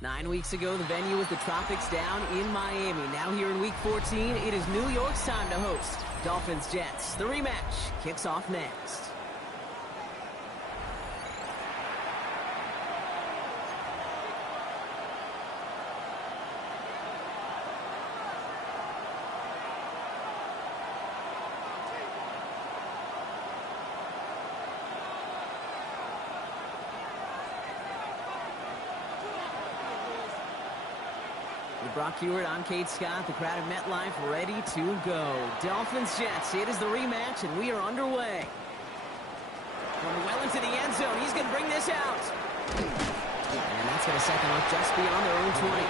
9 weeks ago, the venue was the Tropics down in Miami. Now here in Week 14, it is New York's time to host Dolphins-Jets. The rematch kicks off next. Brock Hewitt, I'm Kate Scott. The crowd at MetLife ready to go. Dolphins-Jets, it is the rematch, and we are underway. Going well into the end zone. He's going to bring this out. And that's going to set them up just beyond their own 20.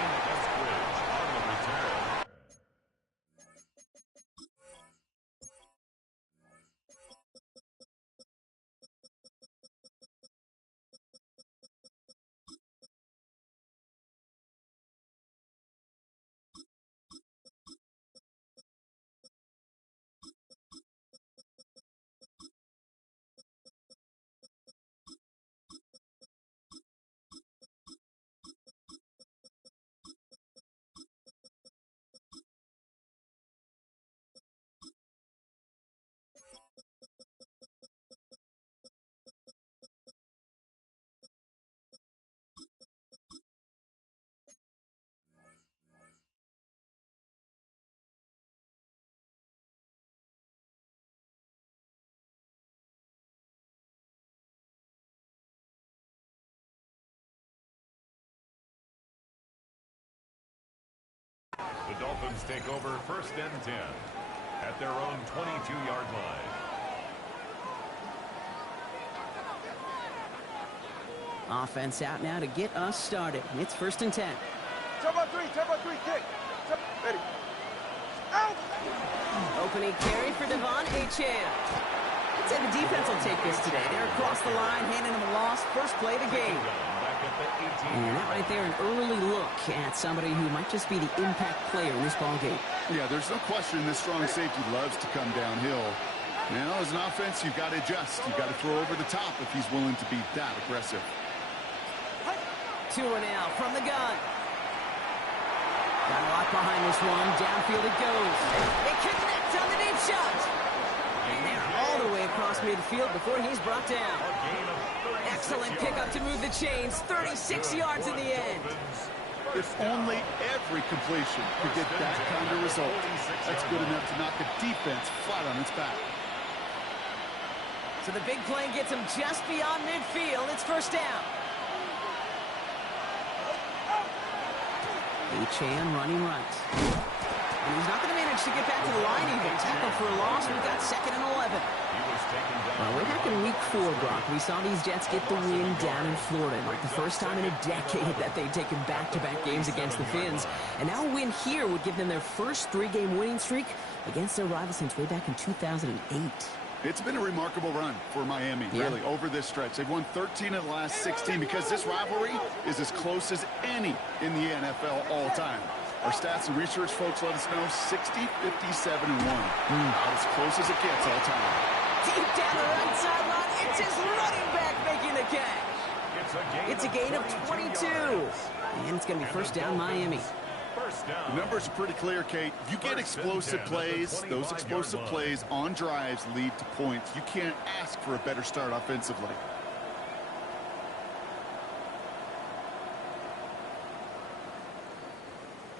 The Dolphins take over 1st and 10 at their own 22-yard line. Offense out now to get us started. It's 1st and 10. Tempo 3, kick. Ready. Out! Opening carry for Devon Achane. I'd say the defense will take this today. They're across the line, handing him a loss. First play of the game. And that right there, an early look at somebody who might just be the impact player in this ballgame. Yeah, there's no question this strong safety loves to come downhill. Now, as an offense, you've got to adjust. You've got to throw over the top if he's willing to be that aggressive. Tua now from the gun. Got a lot behind this one. Downfield it goes. They connect on the deep shot. And they're all the way across midfield before he's brought down. Excellent pickup to move the chains. 36 yards in the end. If only every completion could get that kind of result. That's good enough to knock the defense flat on its back. So the big play gets him just beyond midfield. It's 1st down. Achane running right. And he's not going to manage to get back to the line even. Tackle for a loss. We've got 2nd and 11. Well, way back in Week 4, Brock, we saw these Jets get the win down in Florida. Like the first time in a decade that they'd taken back-to-back games against the Fins. And now a win here would give them their first 3-game winning streak against their rival since way back in 2008. It's been a remarkable run for Miami, really, over this stretch. They've won 13 of the last 16 because this rivalry is as close as any in the NFL all time. Our stats and research folks let us know 60, 57, and 1. About as close as it gets all time. Deep down the right sideline, it's his running back making the catch. It's a gain of 22. And it's going to be 1st down Miami. The numbers are pretty clear, Kate. You get explosive plays. Those explosive plays on drives lead to points. You can't ask for a better start offensively.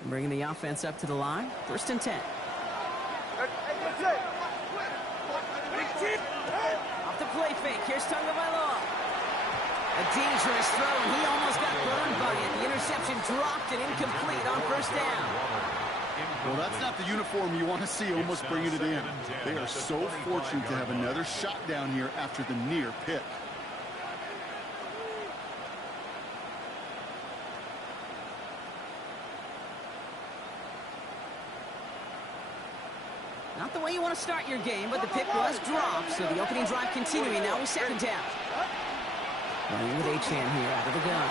Bringing the offense up to the line. 1st and 10. Off the play fake. Here's Tagovailoa. A dangerous throw, and he almost got burned by it. The interception dropped and incomplete on 1st down. Well, that's not the uniform you want to see almost bringing it in. They are so fortunate to have another shot down here after the near pick. Not the way you want to start your game, but the pick was dropped, so the opening drive continuing now with 2nd down. Running with Achane here out of the gun.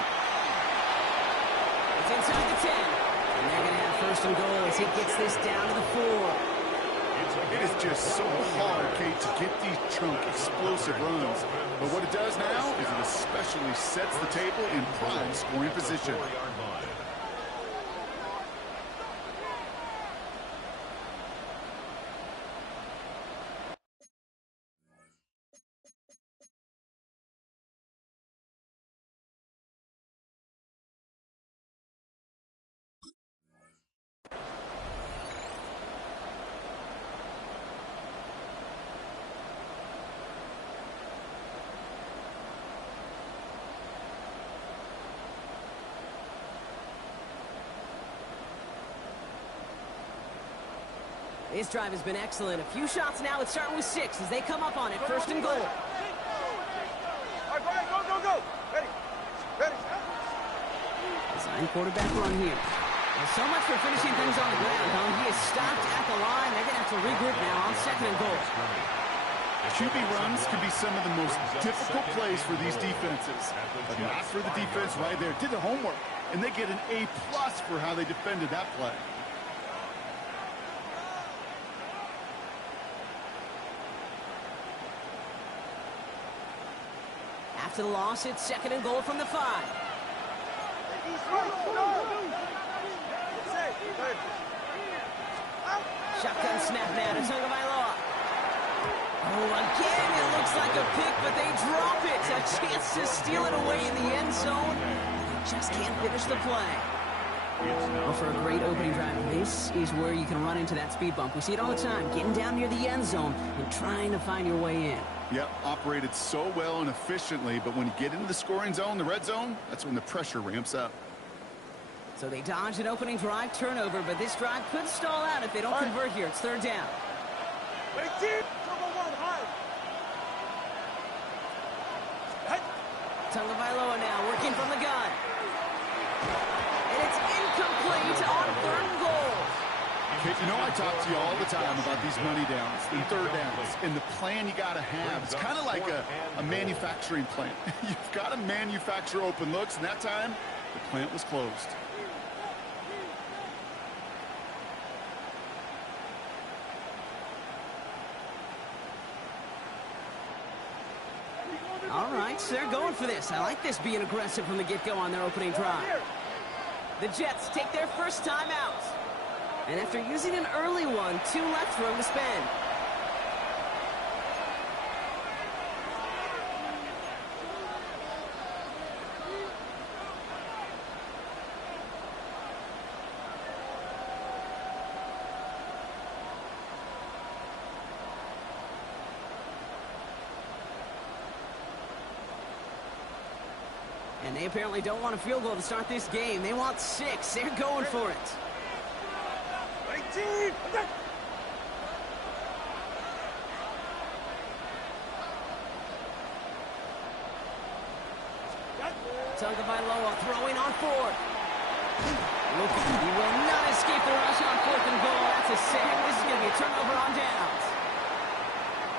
It's inside the 10. And they're going to have 1st and goal as he gets this down to the 4. It is just so hard, Kate, to get these chunk, explosive runs. But what it does now is it especially sets the table in prime scoring position. This drive has been excellent. A few shots now. It's starting with 6 as they come up on it. First and goal. All right, go ahead, go. Ready. Design quarterback run here. Well, so much for finishing things on the ground, huh? He is stopped at the line. They're going to have to regroup now on second and goal. QB runs can be some of the most difficult plays for these defenses. But not for the defense right there. Did the homework, and they get an A+ for how they defended that play. After the loss, it's second and goal from the 5. Shotgun snap now to Tagovailoa. Oh, again, it looks like a pick, but they drop it. A chance to steal it away in the end zone. They just can't finish the play. Well, for a great opening drive, this is where you can run into that speed bump. We see it all the time, getting down near the end zone and trying to find your way in. Yep, operated so well and efficiently, but when you get into the scoring zone, the red zone, that's when the pressure ramps up. So they dodge an opening drive turnover, but this drive could stall out if they don't convert here. It's third down. Tagovailoa now working from the gun. And it's incomplete on third and goal. You know, I talk to you all the time about these money downs and third downs and the plan you got to have. It's kind of like a manufacturing plant. You've got to manufacture open looks, and that time, the plant was closed. All right, so they're going for this. I like this being aggressive from the get-go on their opening drive. The Jets take their first time out. And after using an early one, 2 left for him to spend. And they apparently don't want a field goal to start this game. They want 6. They're going for it. Tagovailoa throwing on 4th. He will not escape the rush on 4th and goal. That's a sack. This is going to be a turnover on downs.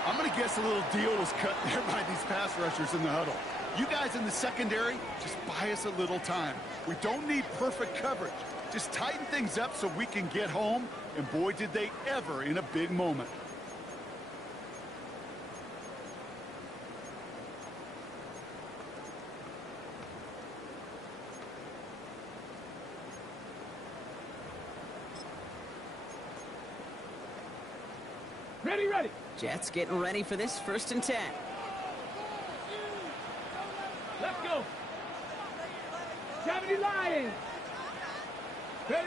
I'm going to guess a little deal was cut there by these pass rushers in the huddle. You guys in the secondary, just buy us a little time. We don't need perfect coverage. Just tighten things up so we can get home, and boy, did they ever in a big moment. Ready. Jets getting ready for this first and 10. Let's go. 70 Lions. Ready.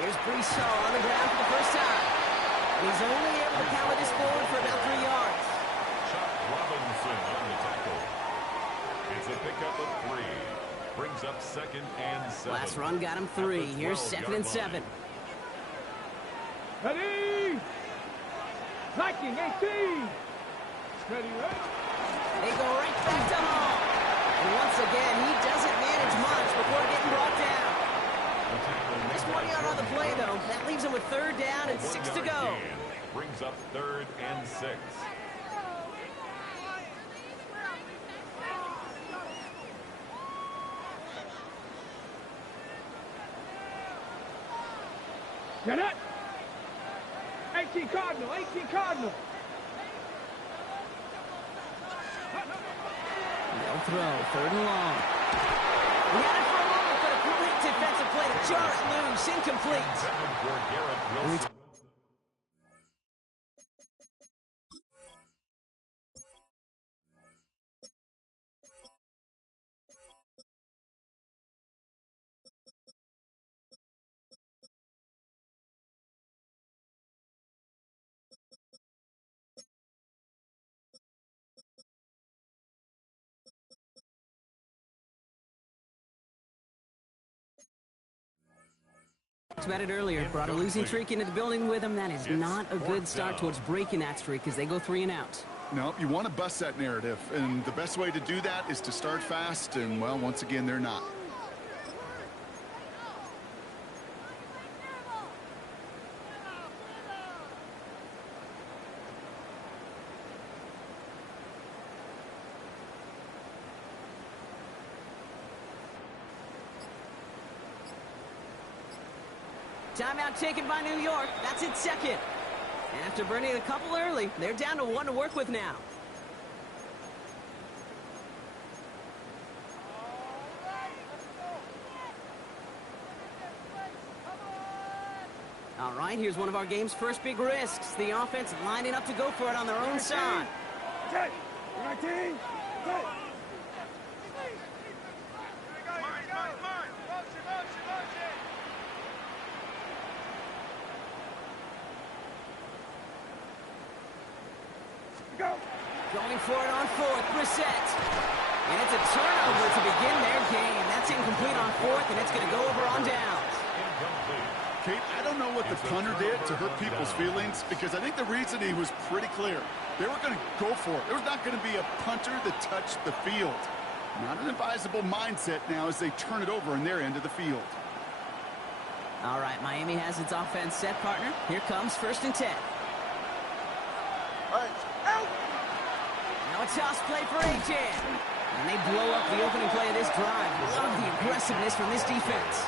Here's Brees Hall on the ground for the first time. And he's only able to power this forward for about 3 yards. Chuck Robinson on the tackle. It's a pickup of 3. Brings up second and 7. Last run got him 3. Here's second and 7. Ready. Liking 18. Ready. They go right back to Hall. And once again, he doesn't manage much before getting brought down. Just 1 yard on the play, though. That leaves him with third down and 6 to go. Brings up third and 6. Get it. 18 Cardinal. They'll throw, third and long. He had it for a moment, but a complete defensive play to jar it loose, incomplete. Talked about it earlier. Brought a losing streak into the building with him. That is not a good start towards breaking that streak as they go 3 and out. No, you want to bust that narrative, and the best way to do that is to start fast, and, well, once again, they're not. Timeout taken by New York. That's its second. After burning a couple early, they're down to 1 to work with now. All right, here's one of our game's first big risks. The offense lining up to go for it on their own side. Okay. 19. Okay. Going for it on 4th, Brissett. And it's a turnover to begin their game. That's incomplete on 4th, and it's going to go over on downs. Kate, I don't know what the punter did to hurt people's feelings, because I think the reasoning was pretty clear. They were going to go for it. There was not going to be a punter that touched the field. Not an advisable mindset now as they turn it over in their end of the field. All right, Miami has its offense set, partner. Here comes 1st and 10. All right. Out. Now a toss play for A-Chan. And they blow up the opening play of this drive. Love the aggressiveness from this defense.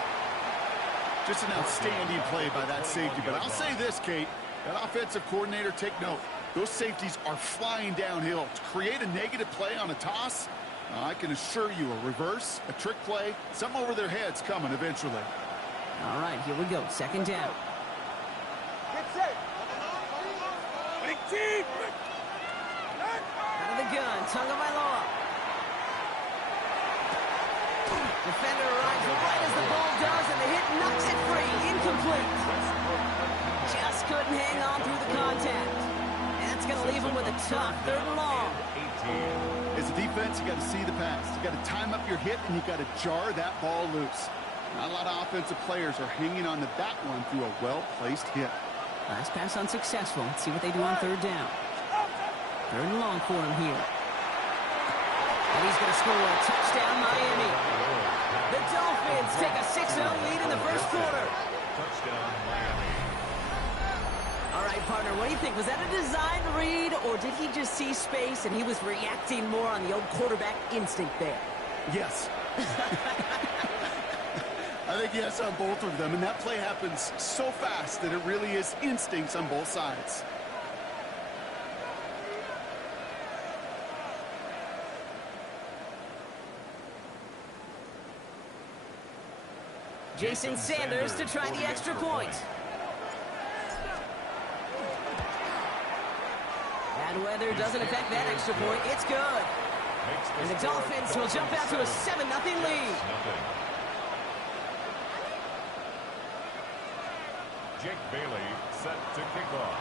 Just an outstanding play by that safety. But I'll say this, Kate. That offensive coordinator, take note. Those safeties are flying downhill. To create a negative play on a toss, I can assure you a reverse, a trick play, something over their heads coming eventually. All right, here we go. 2nd down. Get set. 18. Out of the gun, Tagovailoa. Defender arrives right as the ball does, and the hit knocks it free. Incomplete. Just couldn't hang on through the contact. And that's going to leave him with a tough 3rd and long. As a defense, you got to see the pass. You got to time up your hit, and you got to jar that ball loose. Not a lot of offensive players are hanging on to that one through a well-placed hit. Last pass unsuccessful. Let's see what they do on 3rd down. 3rd and long for him here. And he's going to score a touchdown, Miami. The Dolphins take a 6-0 lead in the 1st quarter. Touchdown, Miami. All right, partner, what do you think? Was that a design read, or did he just see space and he was reacting more on the old quarterback instinct there? Yes. I think yes on both of them, and that play happens so fast that it really is instincts on both sides. Jason Sanders to try the extra point. Bad weather doesn't affect that extra point. It's good. And the Dolphins will jump out to a 7-0 lead. Jake Bailey set to kick off.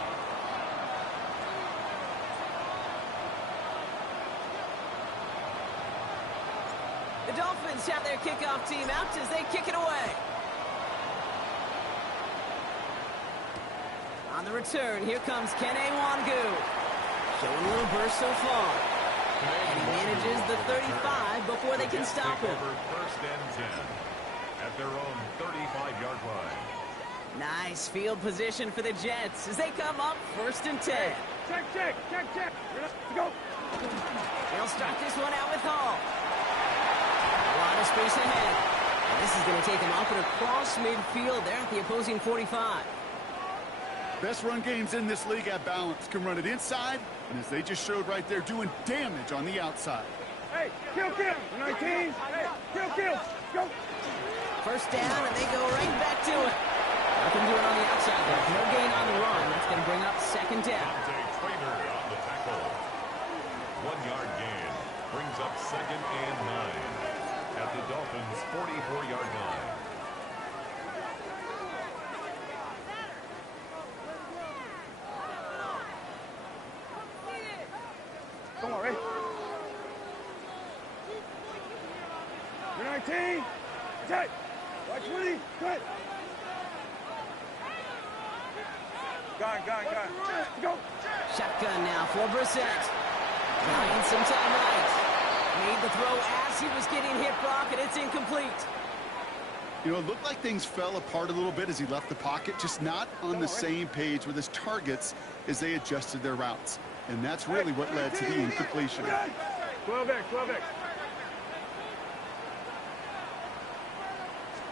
The Dolphins have their kickoff team out as they kick it away. On the return, here comes Kene Wangu. Showing a little burst so far. And he manages the 35 before they can stop him. 1st and 10 at their own 35-yard line. Nice field position for the Jets as they come up 1st and 10. Check. Let's go. They'll start this one out with Hall. A lot of space ahead. And this is going to take them off and across midfield there at the opposing 45. Best run games in this league have balance. Can run it inside, and as they just showed right there, doing damage on the outside. Hey, kill. 19. Hey, kill. Go. 1st down, and they go right back to it. Nothing doing on the outside. There's no gain on the run. That's going to bring up 2nd down. Trainer on the tackle. 1-yard gain brings up 2nd and 9 at the Dolphins' 44-yard line. Come on, Ray. 19. Attack. Watch 20. Cut. Gone. Go. Shotgun now for Brissett. Buying some time right. Made the throw as he was getting hit, Brock, and it's incomplete. You know, it looked like things fell apart a little bit as he left the pocket, just not on the same page with his targets as they adjusted their routes. And that's really what led to the incompletion. 12X.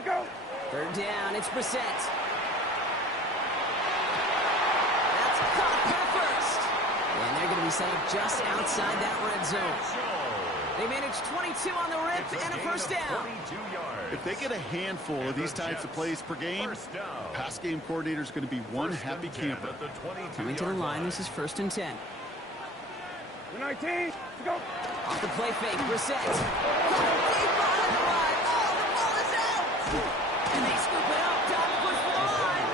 Go. Third down, it's Brissett. That's caught for the first. And they're going to be set up just outside that red zone. They managed 22 on the rip and a first down. If they get a handful of these types of plays per game, pass game coordinator is going to be one happy camper. Coming to the line, this is 1st and 10. 19. Go. Off the play fake, Brissett. Deep on the line. Oh, the ball is out. And they scoop it up, down the push for the line.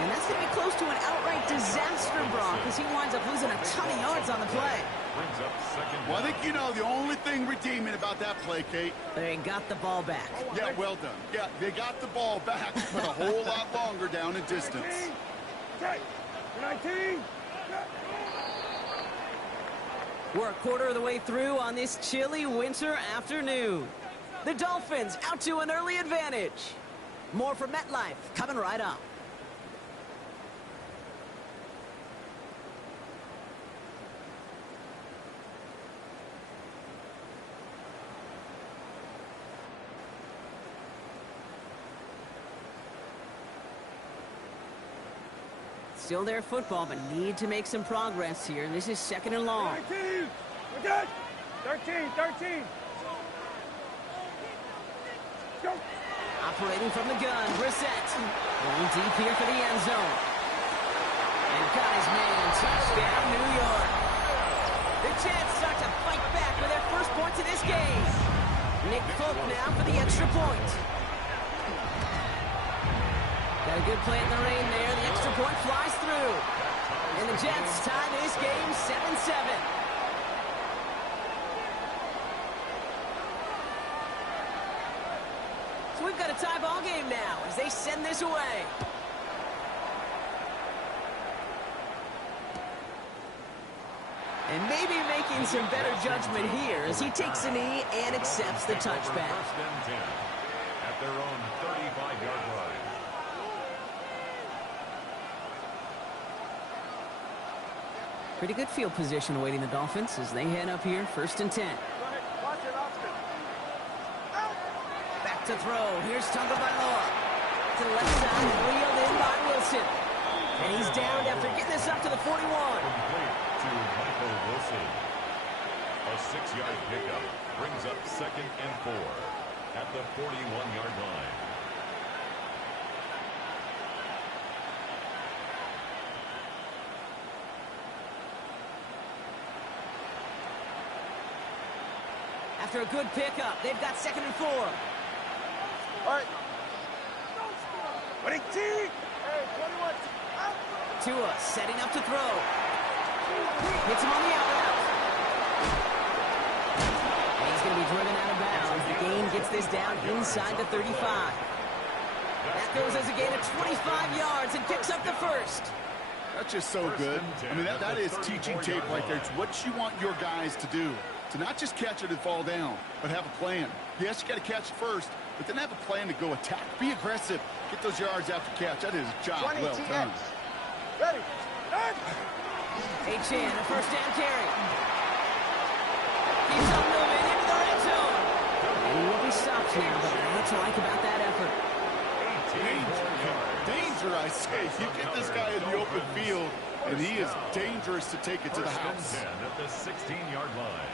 And that's going to be close to an outright disaster, Brock, as he winds up losing a ton of yards on the play. Well, I think you know the only thing redeeming about that play, Kate. They got the ball back. Yeah, well done. Yeah, they got the ball back, but a whole lot longer down in distance. 19. We're a quarter of the way through on this chilly winter afternoon. The Dolphins out to an early advantage. More from MetLife coming right up. Still their football, but need to make some progress here. This is 2nd and long. 19. We're good. 13. Go. Operating from the gun, Brissett. Going deep here for the end zone. And got his man. Touchdown, New York. The Jets start to fight back with their first points of this game. Nick Folk now for the extra point. Got a good play in the rain there. The extra point flies through. And the Jets tie this game 7-7. So we've got a tie ball game now as they send this away. And maybe making some better judgment here as he takes a knee and accepts the touchback. 1st and 10 at their own 35-yard line. Pretty good field position awaiting the Dolphins as they head up here, 1st and 10. Back to throw. Here's Tagovailoa. To the left side, reeled in by Wilson. And he's down after getting this up to the 41. Complete to Michael Wilson. A 6-yard pickup brings up 2nd and 4 at the 41-yard line. After a good pickup, they've got 2nd and 4. All right. 18. Hey, 21. Tua setting up to throw. Hits him on the out route. And he's going to be driven out of bounds. The gain gets this down inside the 35. That goes as a gain of 25 yards and picks up the first. That's just so good. I mean, that is teaching tape right there. It's what you want your guys to do. To not just catch it and fall down, but have a plan. Yes, you got to catch it first, but then have a plan to go attack. Be aggressive. Get those yards after catch. That is a job well done. Ready. H.N., a first down carry. Keeps on moving into the red zone. And he will be stopped now, but what to like about that effort? Danger, I say. You get this guy in the open field, and he is dangerous to take it to the house. 1st and 10 at the 16-yard line.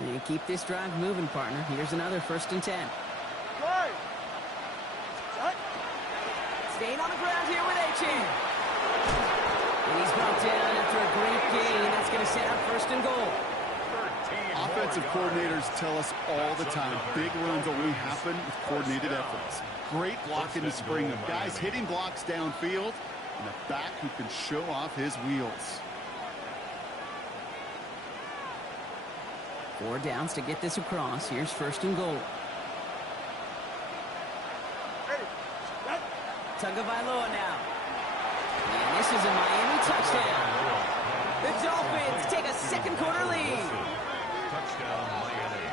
And keep this drive moving, partner. Here's another 1st and 10. Staying on the ground here with H.N. And he's brought down after a great gain. That's going to set up 1st and goal. Offensive coordinators tell us all the time, big runs only happen with coordinated efforts. Great block in the spring of guys hitting blocks downfield and a back who can show off his wheels. 4 downs to get this across. Here's 1st and goal. Tagovailoa now. And this is a Miami touchdown. The Dolphins take a second quarter lead. Touchdown, Miami.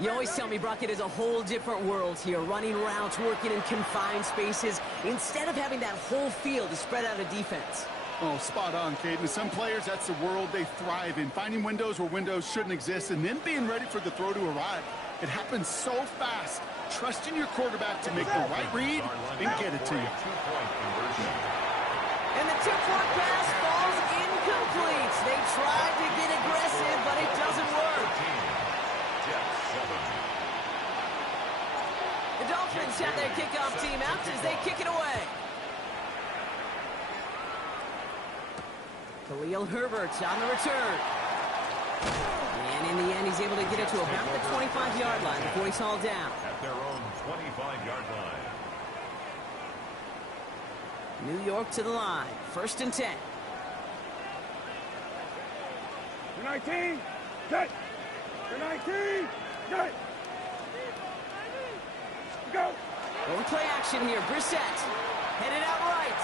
You always tell me, Brock, it is a whole different world here. Running routes, working in confined spaces, instead of having that whole field to spread out a defense. Oh, spot on, Caden. Some players, that's the world they thrive in. Finding windows where windows shouldn't exist and then being ready for the throw to arrive. It happens so fast. Trusting your quarterback to make the right read and get it to you. And the 2-point pass falls incomplete. They tried to get aggressive, but it doesn't work. The Dolphins have their kickoff team out as they kick it away. Khalil Herbert on the return. And in the end, he's able to get it to about the 25-yard line before he's hauled down. At their own 25-yard line. New York to the line. 1st and 10. 19, get! 19, get! Go! Going play action here. Brissett headed out right.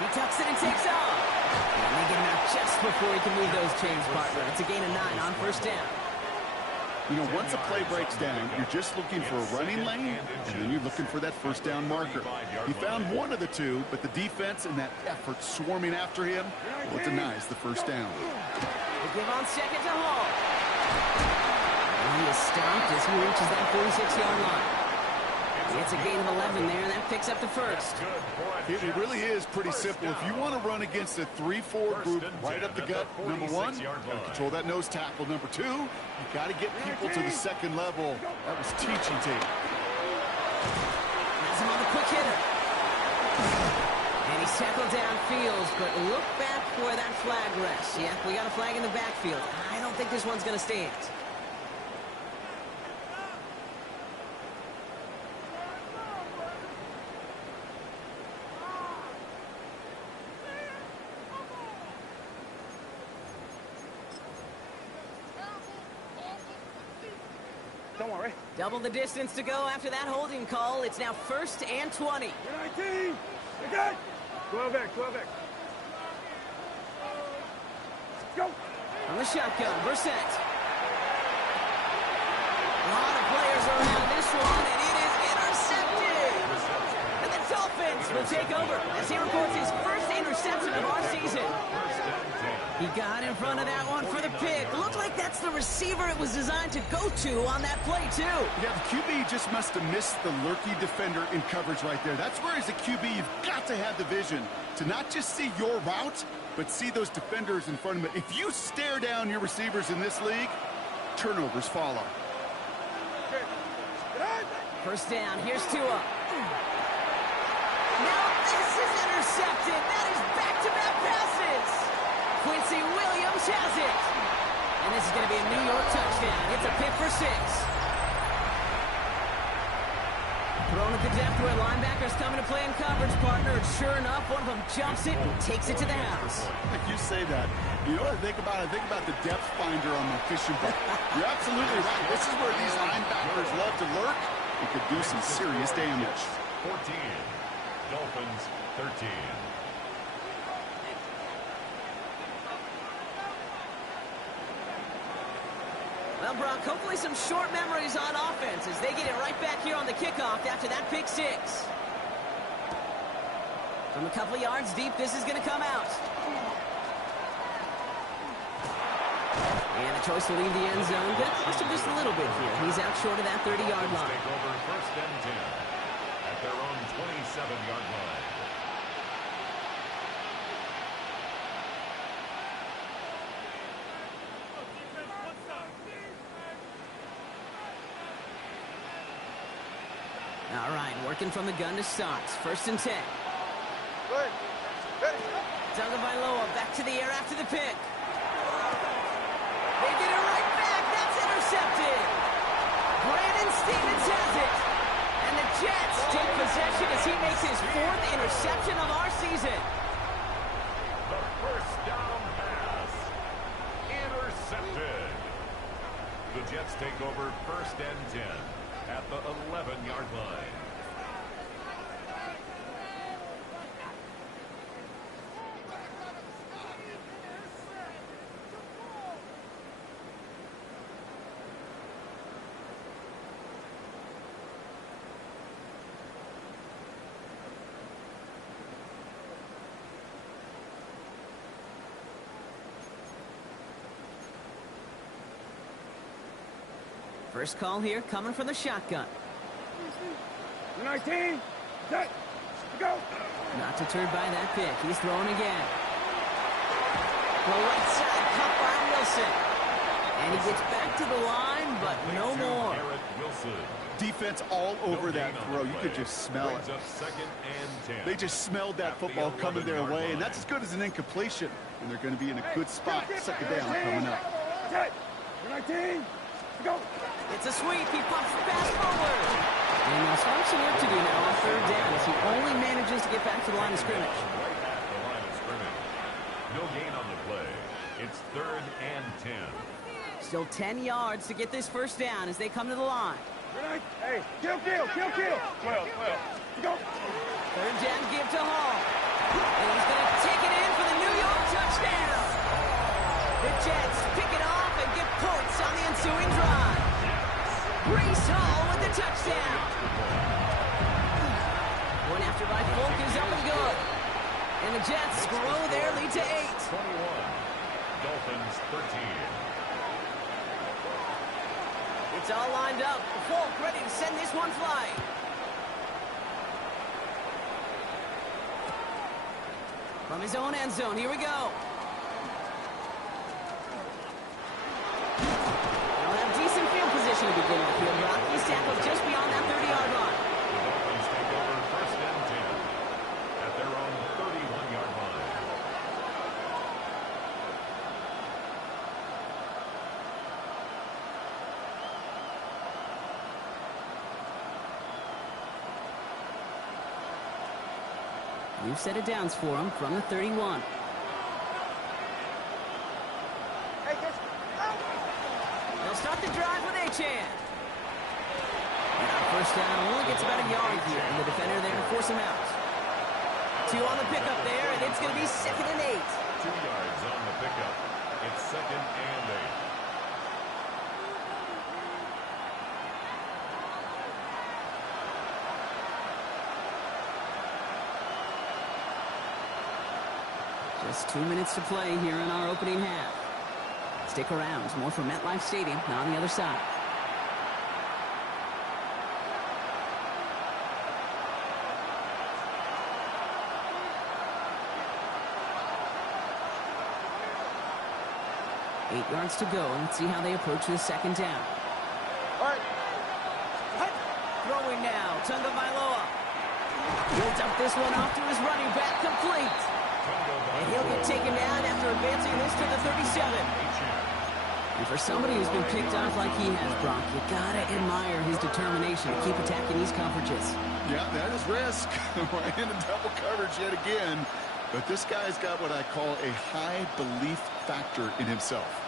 He tucks it and takes off. And they get him out just before he can move those chains, partner. It's a gain of 9 on 1st down. You know, once a play breaks down, you're just looking for a running lane, and then you're looking for that 1st down marker. He found one of the two, but the defense and that effort swarming after him, well, it denies the 1st down. They give on 2nd to Hall. And he is stopped as he reaches that 46-yard line. It's a gain of 11 there, and that picks up the 1st. It really is pretty simple. If you want to run against a 3-4 group right up the gut, number 1, you got to control that nose tackle. Number 2, you got to get people to the 2nd level. That was teaching tape. Has him on the quick hitter. And he's tackled downfield, but look back where that flag rests. Yeah, we got a flag in the backfield. I don't think this one's going to stand. Don't worry. Double the distance to go after that holding call. It's now 1st and 20. 19, get! 12 back. Go! From the shotgun, Brissett. A lot of players around this one, and it is intercepted. And the Dolphins will take over as he records his 1st interception of our season. He got in front of that one for the pick. Looked like that's the receiver it was designed to go to on that play, too. Yeah, the QB just must have missed the lurky defender in coverage right there. That's where, as a QB, you've got to have the vision to not just see your route, but see those defenders in front of it. If you stare down your receivers in this league, turnovers follow. 1st down. Here's Tua. Now this is intercepted. That is back-to-back passes. Quincy Williams has it. And this is going to be a New York touchdown. It's a pick for 6. Thrown at the depth where linebackers coming to play in coverage, partner. And sure enough, one of them jumps it and takes it to the house. You say that. You know what I think about? I think about the depth finder on my fishing boat. You're absolutely right. This is where these linebackers love to lurk. It could do some serious damage. 14. Dolphins 13. Well, Brock, hopefully some short memories on offense as they get it right back here on the kickoff after that pick 6. From a couple of yards deep, this is going to come out. And a choice to leave the end zone. Good, cost him just a little bit here. He's out short of that 30-yard line. Take over 1st and 10 at their own 27-yard line. All right, working from the gun to start. 1st and 10. Tagovailoa back to the air after the pick. They get it right back. That's intercepted. Brandon Stevens has it. And the Jets take possession as he makes his 4th interception of our season. The 1st down pass. The Jets take over 1st and 10 at the 11-yard line. First call here coming from the shotgun. 19, set, go. Not deterred by that pick. He's throwing again. The right side, cut by Wilson. And he gets back to the line, but no more. Defense all over that throw. You could just smell it. They just smelled that football coming their way, and that's as good as an incompletion. And they're going to be in a good spot. 2nd down coming up. 19, go. It's a sweep. He pumps the pass forward. And he'll start some work to do now on 3rd down as he only manages to get back to the line of scrimmage. Right at the line of scrimmage. No gain on the play. It's 3rd and 10. Still 10 yards to get this 1st down as they come to the line. Hey, kill. 12. Go. 3rd down, give to Hall. And he's going to take it in for the New York touchdown. The Jets pick it off and get points on the ensuing drive. Breece Hall with the touchdown. One after by Folk is up and good. And the Jets grow their lead to 8. 21. Dolphins 13. It's all lined up. Folk ready to send this one flying. From his own end zone, here we go. They'll have decent field position to begin with here. Rockies tackled just beyond that 30-yard line. The Dolphins take over 1st and 10 at their own 31-yard line. New set of downs for him from the 31. They'll start the drive with Achane. First down only gets about a yard here, and the defender there to force him out. 2 on the pickup there, and it's going to be 2nd and 8. 2 yards on the pickup. It's 2nd and 8. Just 2 minutes to play here in our opening half. Stick around. More from MetLife Stadium on the other side. Eight yards to go. Let's see how they approach this 2nd down. Throwing now. Tunga Vailoa. He'll dump this one off to his running back. Complete. And he'll get taken down after advancing this to the 37. And for somebody who's been picked off like he has, Brock, you gotta admire his determination to keep attacking these coverages. Yeah, that is risk. We're in a double coverage yet again. But this guy's got what I call a high belief factor in himself.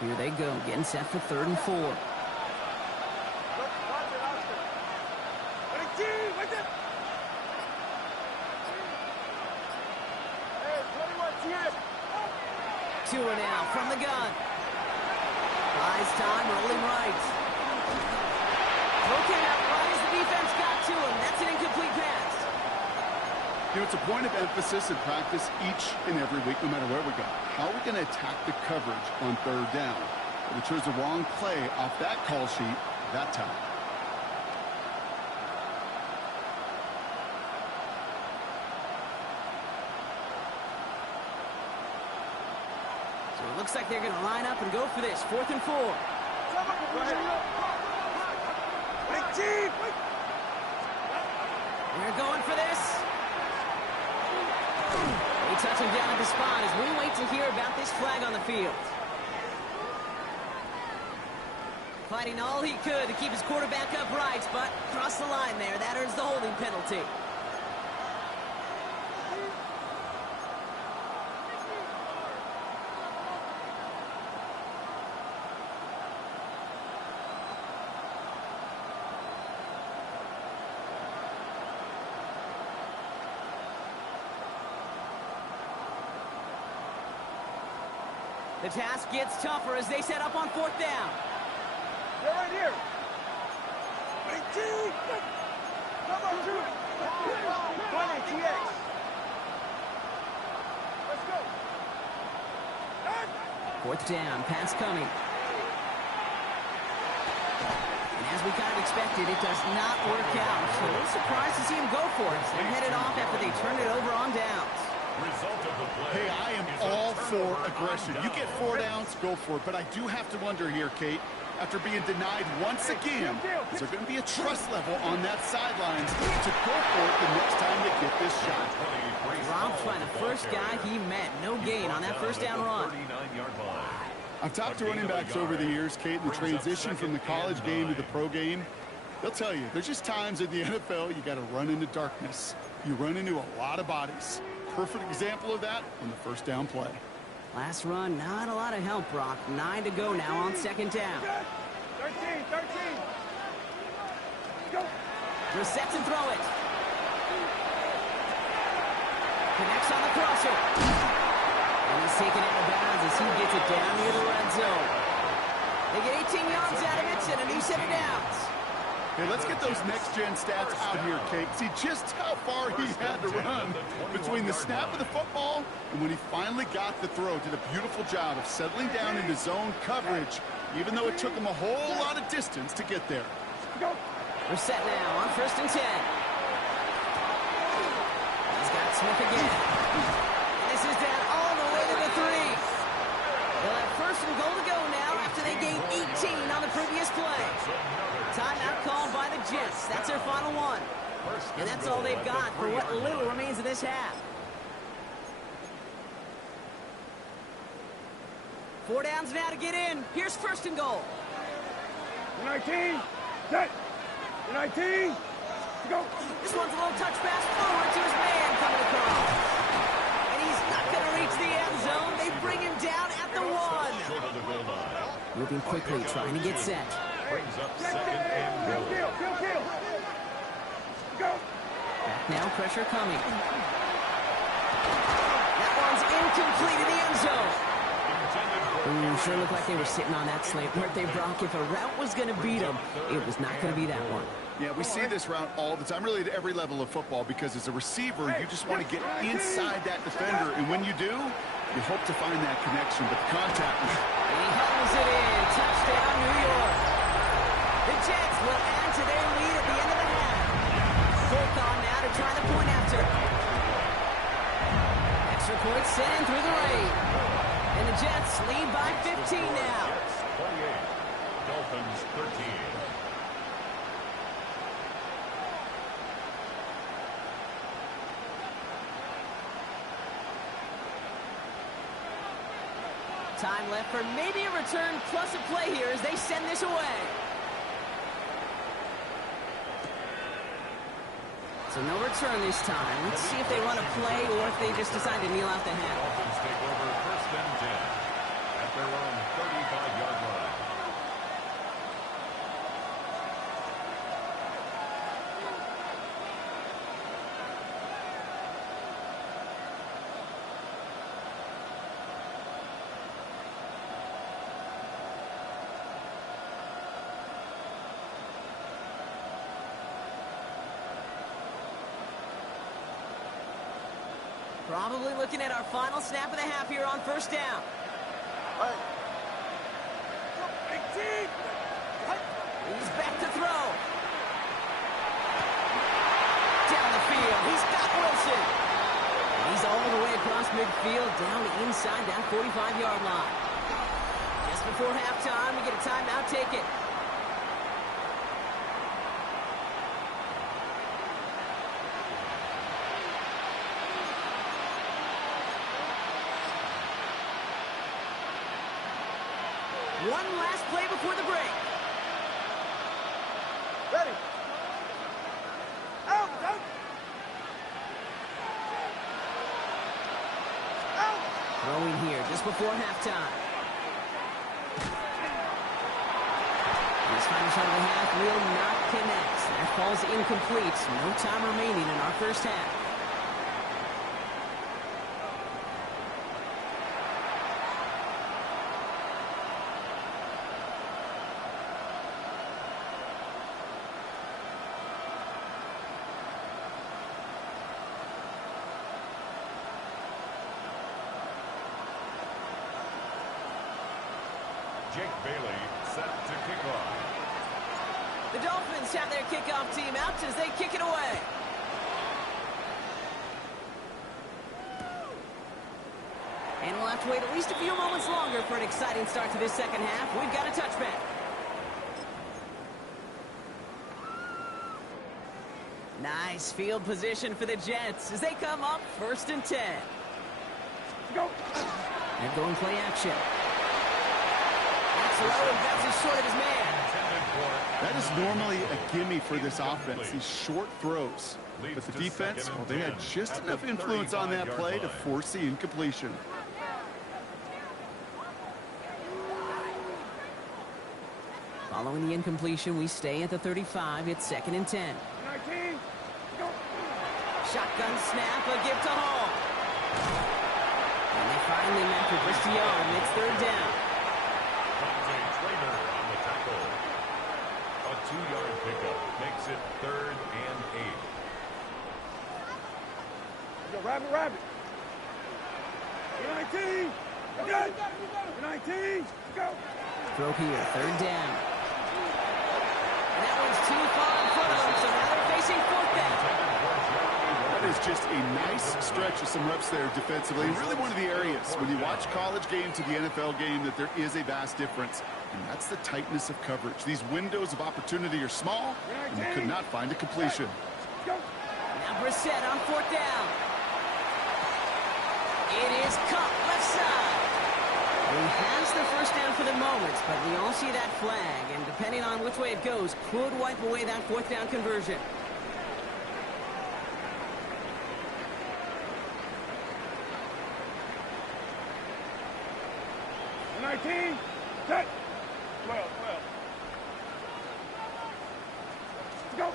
Here they go, getting set for 3rd and 4. Tua now from the gun. Buys time, rolling right. Okay, now Buys, the defense got to him. That's an incomplete pass. You know, it's a point of emphasis in practice each and every week, no matter where we go. How are we going to attack the coverage on 3rd down? But we chose the wrong play off that call sheet that time. So it looks like they're going to line up and go for this. 4th and 4. We're going for this. We touch him down at the spot as we wait to hear about this flag on the field. Fighting all he could to keep his quarterback upright, but crossed the line there. That earns the holding penalty. The task gets tougher as they set up on 4th down. They're right here. 18. Come on, 2. 20, TX. Let's go. 4th down, pass coming. And as we kind of expected, it does not work out. So a little surprised to see him go for it. They're headed off after they turned it over on downs. Hey, I am all for aggression. You get 4 downs, go for it. But I do have to wonder here, Kate, after being denied once again, is there going to be a trust level on that sidelines to go for it the next time they get this shot? Dropped by the first guy he met. No gain on that 1st down run. I've talked to running backs over the years, Kate, in the transition from the college game to the pro game. They'll tell you, there's just times in the NFL you got to run into darkness. You run into a lot of bodies. Perfect example of that on the 1st down play. Last run, not a lot of help, Brock. 9 to go now on 2nd down. 13. Go. Resets and throw it. Connects on the crosser. And he's taken out of bounds as he gets it down near the red zone. They get 18 yards out of it and a new set of downs. Hey, let's get those next-gen stats out here, Kate. See just how far he had to run between the snap of the football and when he finally got the throw. Did a beautiful job of settling down into zone coverage, even though it took him a whole lot of distance to get there. We're set now on 1st and 10. He's got Smith again. This is down all the way to the 3. They'll have 1st and goal to go now after they gained 18 on the previous play. Timeout called by the Jets. That's their final one. And that's all they've got for what little remains of this half. 4 downs now to get in. Here's 1st and goal. 19. Set. 19. Go. This one's a little touch pass forward to his man coming across. And he's not going to reach the end zone. They bring him down at the 1. Moving quickly, trying to get set. Brings up 2nd and goal. Go. Back now, pressure coming. That one's incomplete in the end zone. Ooh, sure looked like they were sitting on that slant, weren't they, Brock? If a route was going to beat them, it was not going to be that one. Yeah, we see this route all the time, really at every level of football, because as a receiver, you just want to get inside that defender, and when you do, you hope to find that connection, but the contact... And he hauls it in. Touchdown, New York. The Jets will add to their lead at the end of the half. Folk on now to try the point after. Extra point sent in through the rain. And the Jets lead by 15 now. Jets 28, Dolphins 13. Time left for maybe a return plus a play here as they send this away. So no return this time. Let's see if they run a play or if they just decide to kneel out the half. Dolphins take over 1st and 10 at their own 35-yard line. Probably looking at our final snap of the half here on 1st down. He's back to throw. Down the field. He's got Wilson. He's all the way across midfield down to inside that 45-yard line. Just before halftime, we get a timeout. Take it. One last play before the break. Ready. Out, out. Out. Throwing here just before halftime. His final shot of the half will not connect. That falls incomplete. No time remaining in our first half. Jake Bailey set to kick off. The Dolphins have their kickoff team out as they kick it away. And we'll have to wait at least a few moments longer for an exciting start to this second half. We've got a touchback. Nice field position for the Jets as they come up 1st and 10. Go. They're going play action. That's low and bounces short of his man. That is normally a gimme for this offense, these short throws. But the defense, well, they had just enough influence on that play to force the incompletion. Following the incompletion, we stay at the 35. It's 2nd and 10. 19. Go. Shotgun snap, a give to Hall. And they find him after Christian. It's 3rd down. Dante Traynor on the tackle. A 2-yard pickup makes it 3rd and 8. Go, rabbit, rabbit. 19. Good. 19. Go. Throw here, 3rd down. And that one's too far in front of them, so now they're facing 4th down. That is just a nice stretch of some reps there defensively. Really one of the areas when you watch college game to the NFL game that there is a vast difference. And that's the tightness of coverage. These windows of opportunity are small, and they could not find a completion. Go. Now Brissett on 4th down. It is caught left side. He has the first down for the moment, but we all see that flag, and depending on which way it goes, could wipe away that 4th down conversion. Set. Well. Go.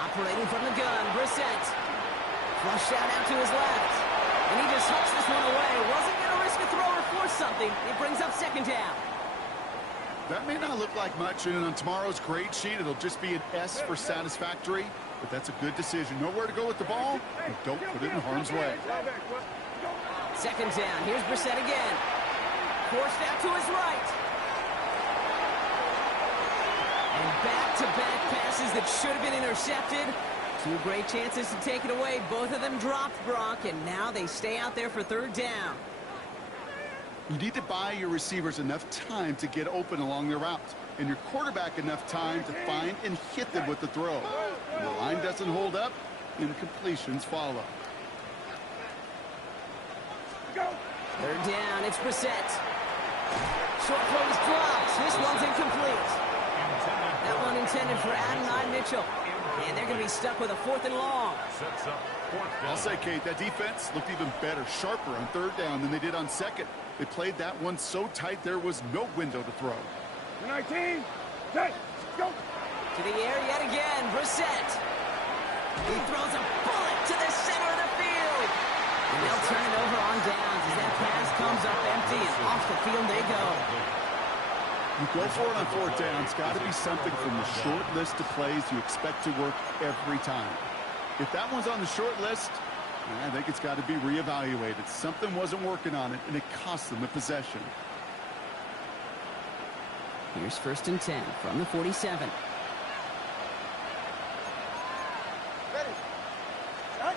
Operating from the gun, Brissett. Flushed out to his left. And he just hooks this one away. Wasn't going to risk a throw or force something. It brings up 2nd down. That may not look like much, and on tomorrow's grade sheet, it'll just be an S for satisfactory, but that's a good decision. Know where to go with the ball, and don't put it in harm's way. 2nd down. Here's Brissett again. Forced out to his right. And back-to-back passes that should have been intercepted. 2 great chances to take it away. Both of them dropped, Brock, and now they stay out there for 3rd down. You need to buy your receivers enough time to get open along their route, and your quarterback enough time to find and hit them with the throw. When the line doesn't hold up, incompletions follow. 3rd down, it's Brissett. Short throw is dropped. This one's incomplete. That one intended for Adonai Mitchell. And they're going to be stuck with a 4th and long. Sets up 4th down. I'll say, Kate, that defense looked even better, sharper on 3rd down than they did on 2nd. They played that one so tight there was no window to throw. 19. Set. Go. To the air yet again, Brissett. He throws a bullet to the center of the field. And they'll turn it over on downs as that pass comes up empty and off the field they go. You go for it on 4th down. It's got to be something from the short list of plays you expect to work every time. If that one's on the short list, I think it's got to be reevaluated. Something wasn't working on it, and it cost them the possession. Here's 1st and 10 from the 47. Ready. Set.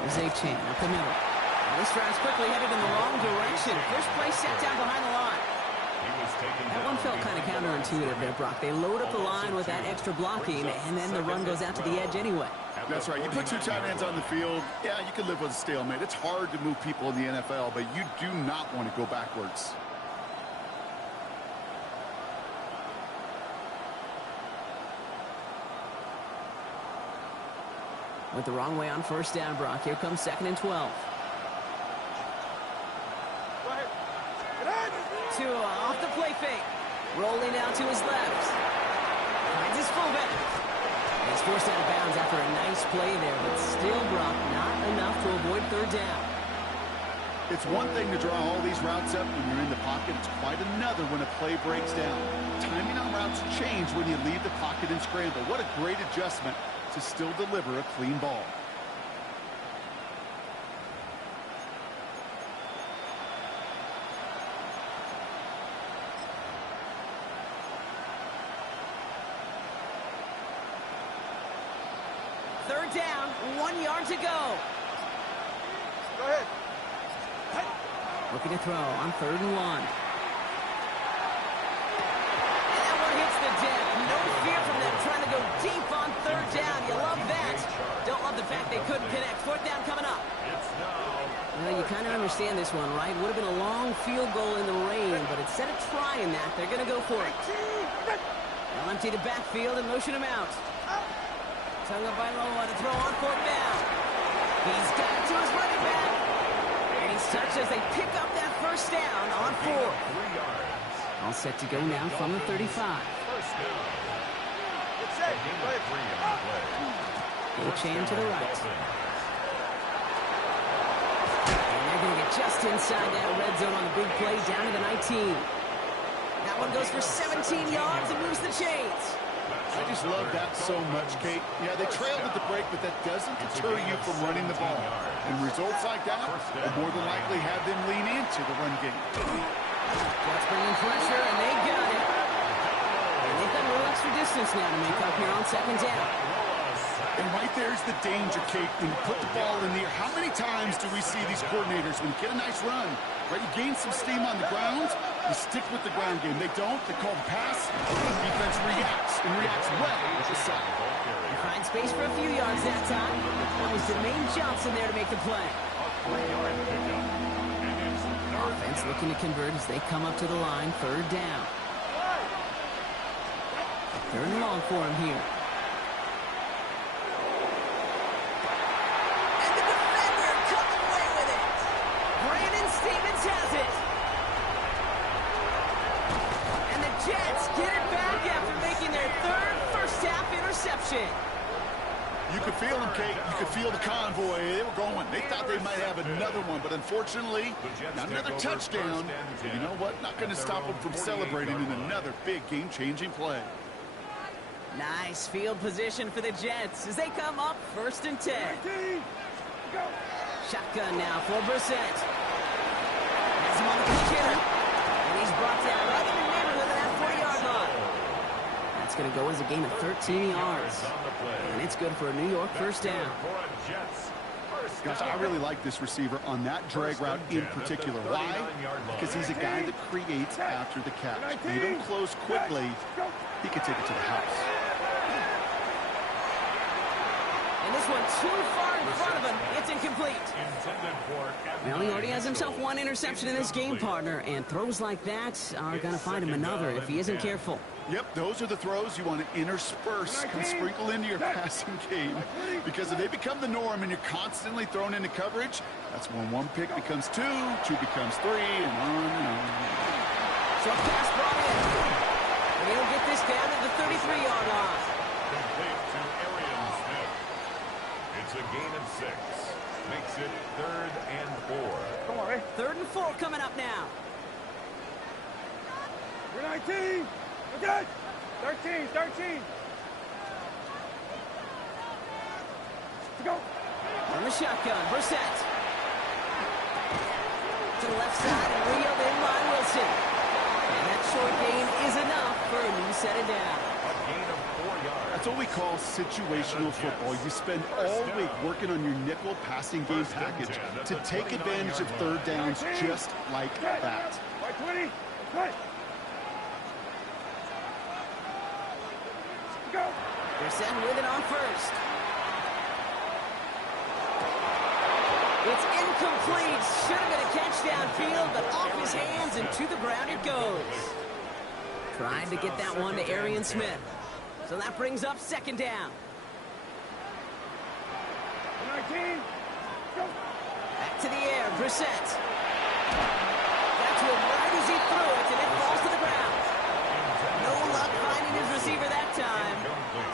There's A-Chain up the middle. Now this drive's quickly headed in the wrong direction. First play set down behind the line. That one felt kind of counterintuitive there, Brock. They load up the line with that extra blocking, and then the run goes out to the edge anyway. That's right. You put 2 tight ends on the field, yeah, you can live with a stalemate. It's hard to move people in the NFL, but you do not want to go backwards. Went the wrong way on first down, Brock. Here comes 2nd and 12. Tua off the play fake. Rolling out to his left. Finds his fullback. He's forced out of bounds after a nice play there, but still, Brock, not enough to avoid 3rd down. It's one thing to draw all these routes up when you're in the pocket. It's quite another when a play breaks down. Timing on routes change when you leave the pocket and scramble. What a great adjustment to still deliver a clean ball. Third down, 1 yard to go. Go ahead. Looking to throw on 3rd and 1. And that one hits the deck. No fear from them trying to go deep on 3rd down. You love that. Don't love the fact they couldn't connect. 4th down coming up. Well, you kind of understand this one, right? Would have been a long field goal in the rain, but instead of trying that, they're going to go for it. They'll empty the backfield and motion him out. Tagovailoa to throw on 4th down. He's got it to his running back. And he's touched as they pick up that 1st down on 4th. All set to go now from the 35. Achane to the right. And they're going to get just inside that red zone on the big play down to the 19. That one goes for 17 yards and moves the chains. I just love that so much, Kate. Yeah, they trailed at the break, but that doesn't deter you from running the ball. And results like that will more than likely have them lean into the run game. Jets bringing pressure, and they got it. And they've got a little extra distance now to make up here on 2nd down. And right there's the danger, Kate, when you put the ball in the air. How many times do we see these coordinators, when you get a nice run, right, you gain some steam on the ground, you stick with the ground game. They don't. They call the pass. The defense reacts, and reacts well with the sack. They find space for a few yards that time. That was Jermaine Johnson there to make the play. Offense looking to convert as they come up to the line. 3rd down. 3rd and long for him here. And the defender comes away with it. Brandon Stevens has it. And the Jets get it back after making their 3rd first-half interception. You could feel them, Kate. You could feel the convoy. They were going. They thought they might have another one, but unfortunately, not another touchdown. But you know what? Not going to stop them from celebrating in another big game-changing play. Nice field position for the Jets as they come up 1st and 10. Shotgun now for Brissett. Has him on the kick hitter. And he's brought down right in the neighborhood of that 40-yard line. That's going to go as a gain of 13 yards. And it's good for a New York 1st down. Gosh, I really like this receiver on that drag route in particular. Why? Because he's a guy that creates after the catch. They don't close quickly. He could take it to the house. And this one too far in front of him. It's incomplete. Well, he already has himself 1 interception in this game, partner. And throws like that are going to find him another if he isn't careful. Yep, those are the throws you want to intersperse and sprinkle into your passing game. Because if they become the norm and you're constantly thrown into coverage, that's when 1 pick becomes 2, 2 becomes 3, and on and on. Short pass brought in. And he'll get this down to the 33-yard line. Complete to Arian Smith. It's a gain of 6. Makes it 3rd and 4. Come on, Ray. 3rd and 4 coming up now. We're 19. We're good. 13. To go. From the shotgun, Brissett. To the left side and reeled in by Wilson. And that short gain is enough for a new set it down. A gain of 4 yards. That's what we call situational football. You spend all week working on your nickel passing game package to take advantage of 3rd downs just like that. 20. Right. Go. Brissett with it on 1st. It's incomplete. Should have been a catch downfield, but off his hands and to the ground it goes. Trying to get that one to Arian Smith. So that brings up 2nd down. Back to the air, Brissett. Got to him right as he threw it, and it falls to the ground. No luck finding his receiver that time.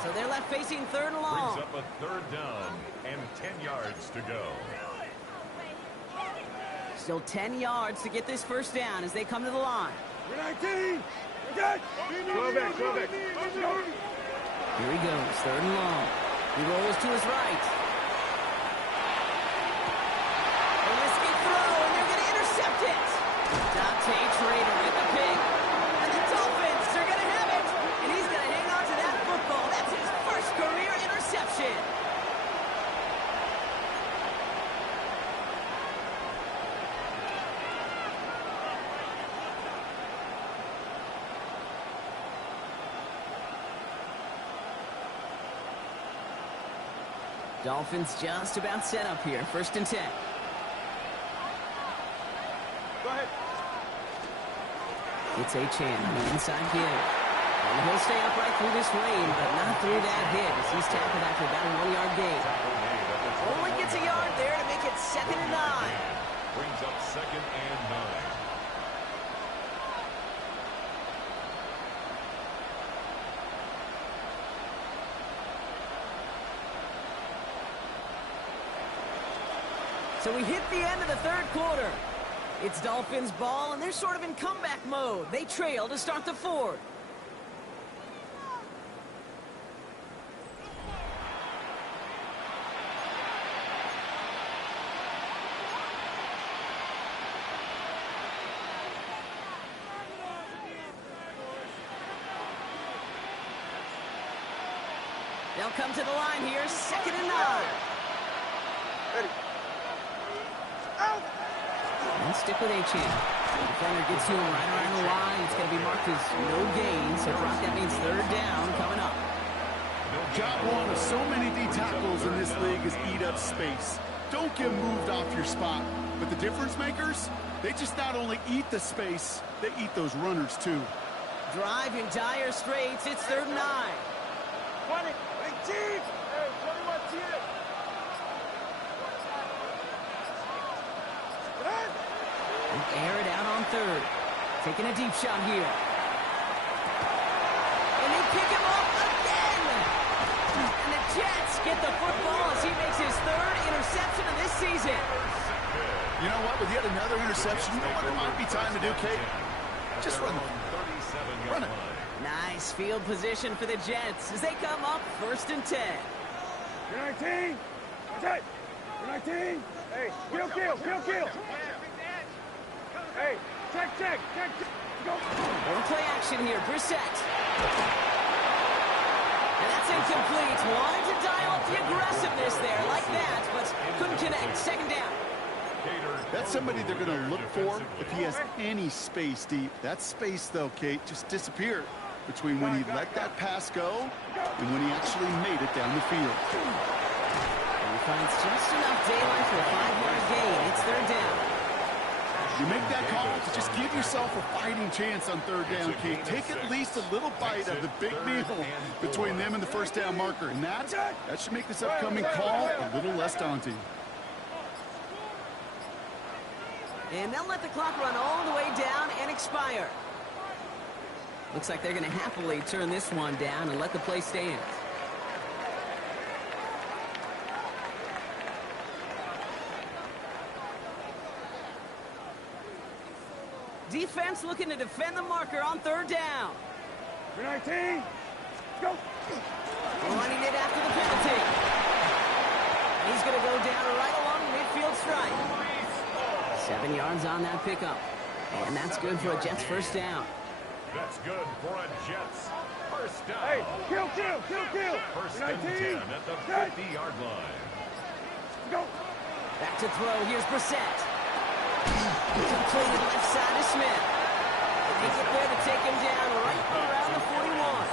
So they're left facing third and long. Brings up a third down and 10 yards to go. Still 10 yards to get this first down as they come to the line. Here he goes, third and long. He rolls to his right. A risky throw, and they're going to intercept it. Dante Trader with the pick. And the Dolphins are going to have it. And he's going to hang on to that football. That's his first career interception. Dolphins just about set up here. First and 10. Go ahead. It's Achane on the inside give. And he'll stay upright through this rain, but not through that hit as he's tackled after about a 1-yard gain. Only gets a yard there to make it 2nd and 9. Brings up 2nd and 9. So we hit the end of the third quarter. It's Dolphins ball, and they're sort of in comeback mode. They trail to start the fourth. They'll come to the line here, 2nd and 9. Ready. And stick with Achane. The defender gets to him right around the line. It's going to be marked as no gain. So, Brock, that means third down coming up. Job one of so many D tackles in this league is eat up space. Don't get moved off your spot. But the difference makers, they just not only eat the space, they eat those runners too. Drive in dire straits. It's 3rd and 9. 20. 18. Hey, 21 TM. And air it out on 3rd. Taking a deep shot here. And they pick him up again. And the Jets get the football as he makes his 3rd interception of this season. You know what? With yet another interception, you know what it might be time to do, Kate? Just run the Run it. Nice field position for the Jets as they come up 1st and 10. You're 19. Okay. You're 19. Hey, kill. Hey, check. Go. More play action here, Brissett. And that's incomplete. Wanted to dial up the aggressiveness there like that, but couldn't connect. 2nd down. That's somebody they're going to look for if he has any space deep. That space, though, Kate, just disappeared between when he let that pass go and when he actually made it down the field. And he finds just enough daylight for a 5-yard gain. It's 3rd down. You make that call to just give yourself a fighting chance on 3rd down, Kate. Take at least a little bite of the big meal between them and the first down marker. And that should make this upcoming call a little less daunting. And they'll let the clock run all the way down and expire. Looks like they're going to happily turn this one down and let the play stand. Defense looking to defend the marker on 3rd down. You're 19. Go. Running it after the penalty. He's going to go down right along the midfield stripe. 7 yards on that pickup. And that's good for a Jets first down. That's good for a Jets first down. Hey, kill. First and 10 at the 50-yard line. Go. Back to throw. Here's Brissett. Completed left side to Smith. They get there to take him down right around the 41.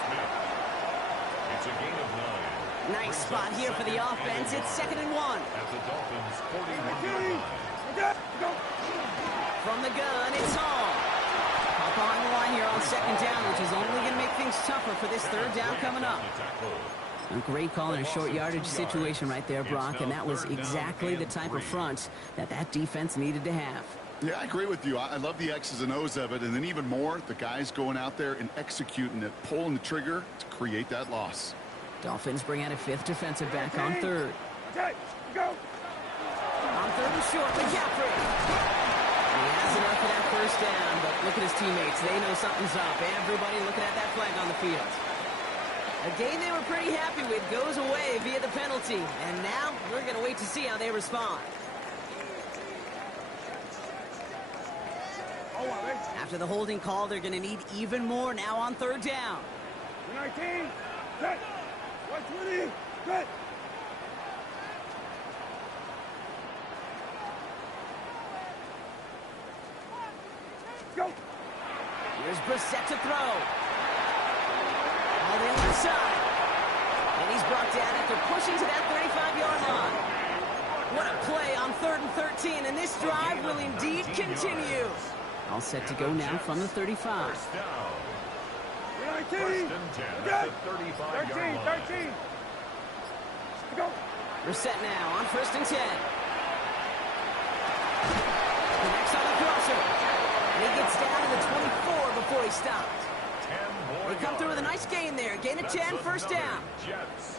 It's a gain of 9. Nice spot here for the offense. It's 2nd and 1. At the Dolphins' 41-yard line. Go. From the gun, it's Hall. Hop on the line here on 2nd down, which is only going to make things tougher for this 3rd down coming up. A great call in a short yardage situation right there, Brock, and that was exactly the type of front that defense needed to have. Yeah, I agree with you. I love the X's and O's of it, and then even more, the guys going out there and executing it, pulling the trigger to create that loss. Dolphins bring out a fifth defensive back on third. Okay, go. On third and short, McCaffrey. He has enough for that first down, but look at his teammates. They know something's up. Everybody looking at that flag on the field. A game they were pretty happy with goes away via the penalty, and now we're going to wait to see how they respond. After the holding call, they're going to need even more now on third down. 19, set. 120, set. Go. Here's Brissett to throw. All the other side. And he's brought down after pushing to that 35-yard line. What a play on 3rd and 13, and this drive will indeed continue. All set to go now from the 35. 19, 13, 13. Go. Brissett now on 1st and 10. Connects on the crosser. And he gets down to the 24 before he stopped. They come through with a nice gain there. Gain of 10, first down.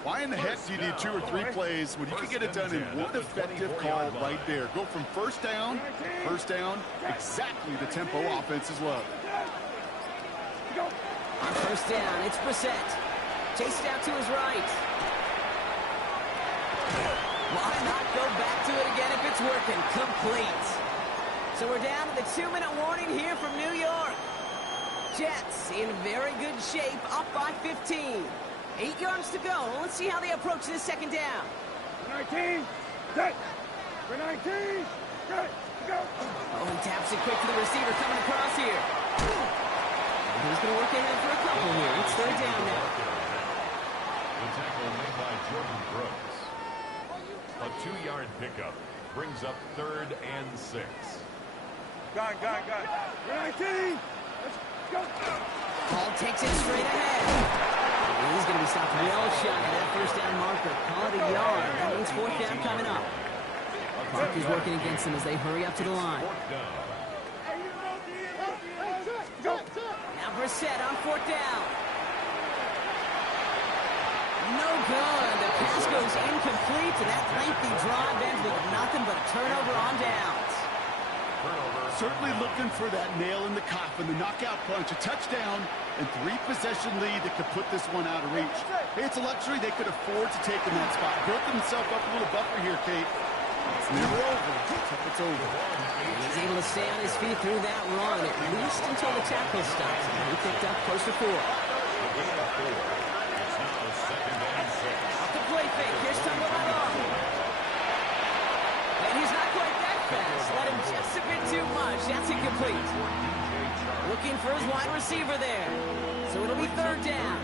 Why in the heck do you need 2 or 3 plays when you can get it done in one effective call right there? Go from first down, exactly the tempo offenses love. On first down, it's Brissett. Chased out to his right. Why not go back to it again if it's working? Complete. So we're down to the 2-minute warning here from New York. Jets in very good shape, up by 15. 8 yards to go. Let's see how they approach this second down. 19, set. 19, set. Go. Oh, he taps it quick to the receiver coming across here. He's going to work ahead for a couple here. It's third down now. The tackle made by Jordan Brooks. A 2-yard pickup brings up 3rd and 6. Got. 19, let's go. Paul takes it straight ahead. He's going to be stopped well shy of that first down marker. Call it a yard. That means 4th down coming up. Clock is working against them as they hurry up to the line. Now Brissett on 4th down. No good. The pass goes incomplete, and that lengthy drive ends with nothing but a turnover on downs. Certainly looking for that nail in the coffin, the knockout punch, a touchdown, and 3-possession lead that could put this one out of reach. Hey, it's a luxury they could afford to take in that spot. Built themselves up a little buffer here, Kate. It's never over until it's over. And he's able to stay on his feet through that run, at least until the tackle stops. And he picked up close to 4. Off the play fake. Here's Tagovailoa. And he's not quite that fast. Let him just a bit too much. That's incomplete. Looking for his wide receiver there. So it'll be 3rd down.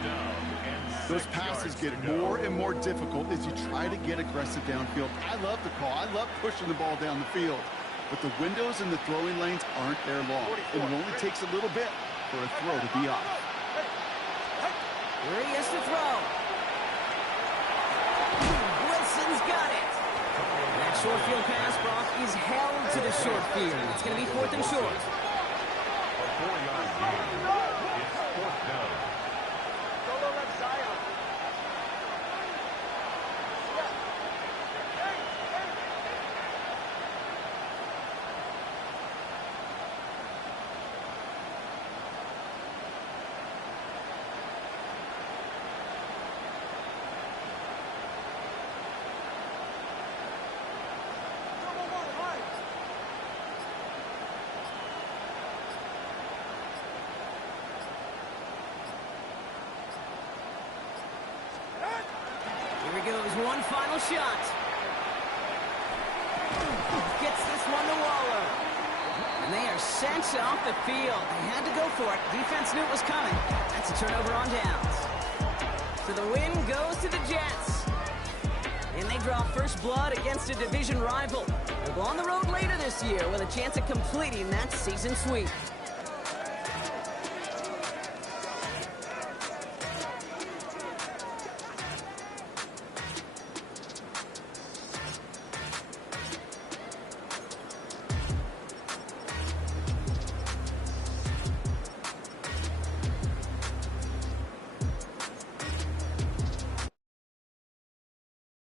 Those passes get more and more difficult as you try to get aggressive downfield. I love the call. I love pushing the ball down the field. But the windows in the throwing lanes aren't there long. And it only takes a little bit for a throw to be off. Here he is to throw. Wilson's got it. That short field pass, Brock, is held to the short field. It's going to be 4th and short. A 4-yard gain. It's 4th down. Solo left side. Here he goes, one final shot. Gets this one to Waller. And they are sent off the field. They had to go for it. Defense knew it was coming. That's a turnover on downs. So the win goes to the Jets. And they draw first blood against a division rival. They'll go on the road later this year with a chance of completing that season sweep.